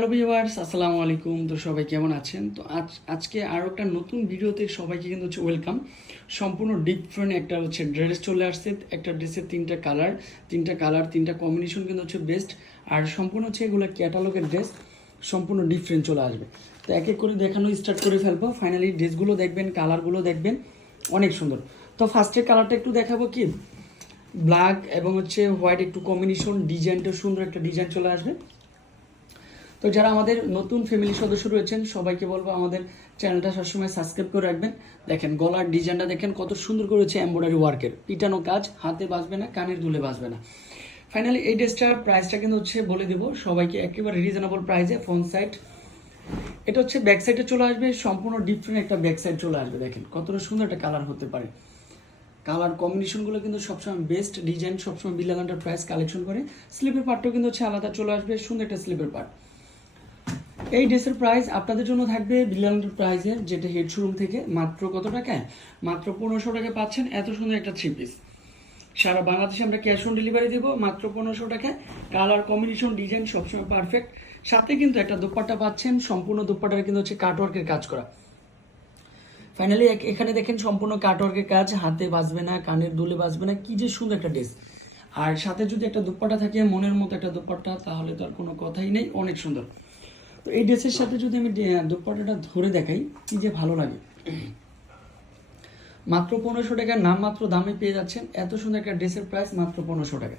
Hello viewers আসসালামু আলাইকুম। তো সবাই কেমন আছেন? তো আজ, আজকে আরও একটা নতুন ভিডিওতে সবাইকে কিন্তু হচ্ছে ওয়েলকাম সম্পূর্ণ ডিফারেন্ট একটা হচ্ছে ড্রেস চলে আসছে, একটা ড্রেসের তিনটা কালার তিনটা কালার তিনটা কম্বিনেশন কিন্তু হচ্ছে বেস্ট আর সম্পূর্ণ হচ্ছে এগুলো ক্যাটালগের ড্রেস সম্পূর্ণ ডিফারেন্ট চলে আসবে। তো এক এক করে দেখানো স্টার্ট করে ফেলব। ফাইনালি ড্রেসগুলো দেখবেন কালারগুলো দেখবেন। অনেক সুন্দর। তো ফার্স্টের কালারটা একটু দেখাবো কি? ব্ল্যাক এবং হচ্ছে হোয়াইট একটু কম্বিনেশন ডিজাইনটা সুন্দর একটা ডিজাইন চলে আসবে। তো যারা আমাদের নতুন ফ্যামিলি সদস্য রয়েছেন, সবাইকে বলব আমাদের চ্যানেলটা সবসময় সাবস্ক্রাইব করে রাখবেন। দেখেন, গলার ডিজাইনটা দেখেন, কত সুন্দর করেছে এমব্রয়ডারি ওয়ার্কের পিটানো কাজ, হাতে বাঁচবে না, কানের দুলে বাঁচবে না। ফাইনালি এই ড্রেসটার প্রাইসটা কিন্তু হচ্ছে বলে দেবো, সবাইকে একেবারে রিজনেবল প্রাইসে ফোন সাইট এটা হচ্ছে ব্যাক সাইডে চলে আসবে, সম্পূর্ণ ডিফারেন্ট একটা ব্যাক সাইড চলে আসবে, দেখেন, কতটা সুন্দর একটা কালার হতে পারে। কালার কম্বিনেশনগুলো কিন্তু সবসময় বেস্ট ডিজাইন সবসময় বিল্লাগান্ডার প্রাইস কালেকশন করে। স্লিপের পার্টটাও কিন্তু হচ্ছে আলাদা চলে আসবে, সুন্দর একটা স্লিপের পার্ট এই ড্রেসের প্রাইস আপনাদের জন্য থাকবে বিলিয়নের প্রাইজের যেটা হেড শোরুম থেকে। মাত্র কত টাকায়? মাত্র পনেরোশো টাকা পাচ্ছেন এত সুন্দর একটা থ্রি পিস সারা বাংলাদেশে আমরা ক্যাশ অন ডেলিভারি দেবো, মাত্র পনেরোশো টাকায়। কালার কম্বিনেশন ডিজাইন সবসময় পারফেক্ট সাথে কিন্তু একটা দোপাট্টা পাচ্ছেন, সম্পূর্ণ দোপাট্টার কিন্তু হচ্ছে কাটওয়ার্কের কাজ করা। ফাইনালি এখানে দেখেন সম্পূর্ণ কাটওয়ার্কের কাজ, হাতে বাজবে না, কানের দুলে বাজবে না, কি যে সুন্দর একটা ড্রেস আর সাথে যদি একটা দুপাট্টা থাকে, মনের মতো একটা দুপাট্টা, তাহলে তো আর কোনো কথাই নেই, অনেক সুন্দর। তো এই ড্রেসের সাথে যদি আমি ডে- ধরে দেখাই, কি যে ভালো লাগে। মাত্র পনেরোশো টাকার নাম মাত্র দামে পেয়ে যাচ্ছেন। এত সুন্দর একটা ড্রেসের প্রাইস মাত্র পনেরোশো টাকা।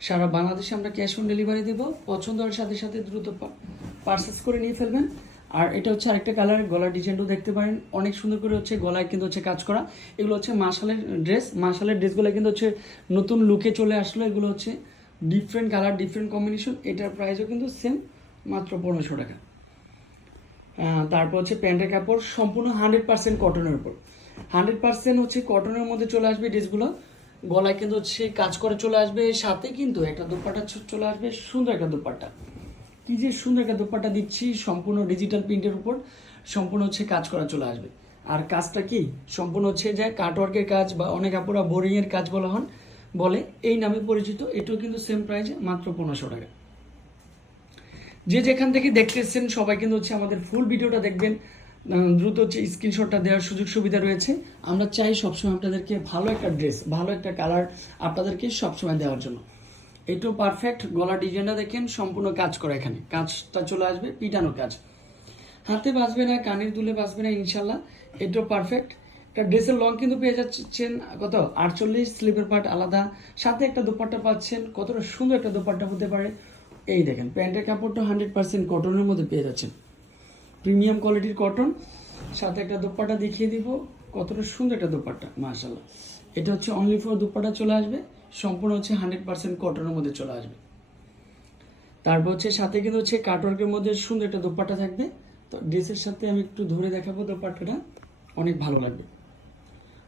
সারা বাংলাদেশে আমরা ক্যাশ অন ডেলিভারি দেবো। পছন্দ হওয়ার সাথে সাথে দ্রুত পারচেস করে নিয়ে ফেলবেন। আর এটা হচ্ছে আরেকটা কালার গলার ডিজাইনটাও দেখতে পারেন। অনেক সুন্দর করে হচ্ছে গলায় কিন্তু হচ্ছে কাজ করা। এগুলো হচ্ছে মার্শালের ড্রেস মার্শালের ড্রেসগুলো কিন্তু হচ্ছে নতুন লুকে চলে আসলো। এগুলো হচ্ছে ডিফারেন্ট কালার ডিফারেন্ট কম্বিনেশন এটার প্রাইসও কিন্তু সেম মাত্র পনেরোশো টাকা। তারপর হচ্ছে প্যান্টের কাপড় সম্পূর্ণ হান্ড্রেড পার্সেন্ট কটনের উপর। হান্ড্রেড পার্সেন্ট হচ্ছে কটনের মধ্যে চলে আসবে ড্রেসগুলো। গলায় কিন্তু হচ্ছে কাজ করে চলে আসবে, সাথে কিন্তু একটা দুপাট্টা চ- চলে আসবে, সুন্দর একটা দুপাট্টা। কি যে সুন্দর একটা দুপাট্টা দিচ্ছি, সম্পূর্ণ ডিজিটাল প্রিন্টের উপর, সম্পূর্ণ হচ্ছে কাজ করা চলে আসবে। আর কাজটা কি? সম্পূর্ণ হচ্ছে যে কাটওয়ার্কের কাজ বা অনেক আপুরা বোরিংয়ের কাজ বলা হন, বলে। এই নামে পরিচিত, এটাও কিন্তু সেম প্রাইসে মাত্র পনেরোশো টাকা। যে যেখান থেকে দেখতেছেন সবাই কিন্তু হচ্ছে আমাদের ফুল ভিডিওটা দেখবেন। দ্রুত হচ্ছে স্ক্রিনশটটা দেওয়ার সুযোগ সুবিধা রয়েছে। আমরা চাই সবসময় আপনাদেরকে ভালো একটা ড্রেস ভালো একটা কালার আপনাদেরকে সবসময় দেওয়ার জন্য। এটাও পারফেক্ট গলা ডিজাইনটা দেখেন, সম্পূর্ণ কাজ করা এখানে। কাজটা চলে আসবে, পিটানো কাজ। হাতে বাঁচবে না, কানের দুলে বাঁচবে না, ইনশাল্লাহ। এটাও পারফেক্ট একটা ড্রেসের লং কিন্তু পেয়ে যাচ্ছেন, কত? আটচল্লিশ স্লিপের পার্ট আলাদা। সাথে একটা দোপাট্টা পাচ্ছেন, কতটা সুন্দর একটা দোপাট্টা হতে পারে। এই দেখেন, প্যান্টের কাপড়টা হান্ড্রেড পার্সেন্ট কটনের মধ্যে পেয়ে যাচ্ছেন। প্রিমিয়াম কোয়ালিটির কটন, সাথে একটা দোপাট্টা দেখিয়ে দিব, কতটা সুন্দর একটা দোপাট্টা মাশাল্লাহ এটা হচ্ছে অনলি ফর দোপাট্টা চলে আসবে, সম্পূর্ণ হচ্ছে হান্ড্রেড পার্সেন্ট কটনের মধ্যে চলে আসবে। তারপর হচ্ছে সাথে কিন্তু হচ্ছে কাটওয়ার্কের মধ্যে সুন্দর একটা দোপাট্টা থাকবে। তো ড্রেসের সাথে আমি একটু ধরে দেখাবো দোপাট্টাটা, অনেক ভালো লাগবে।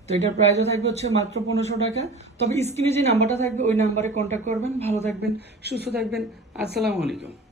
তো এটার প্রাইসও থাকবে হচ্ছে মাত্র পনেরোশো টাকা। তবে স্ক্রিনে যে নাম্বারটা থাকবে, ওই নাম্বারে কন্ট্যাক্ট করবেন। ভালো থাকবেন, সুস্থ থাকবেন। আসসালামু আলাইকুম।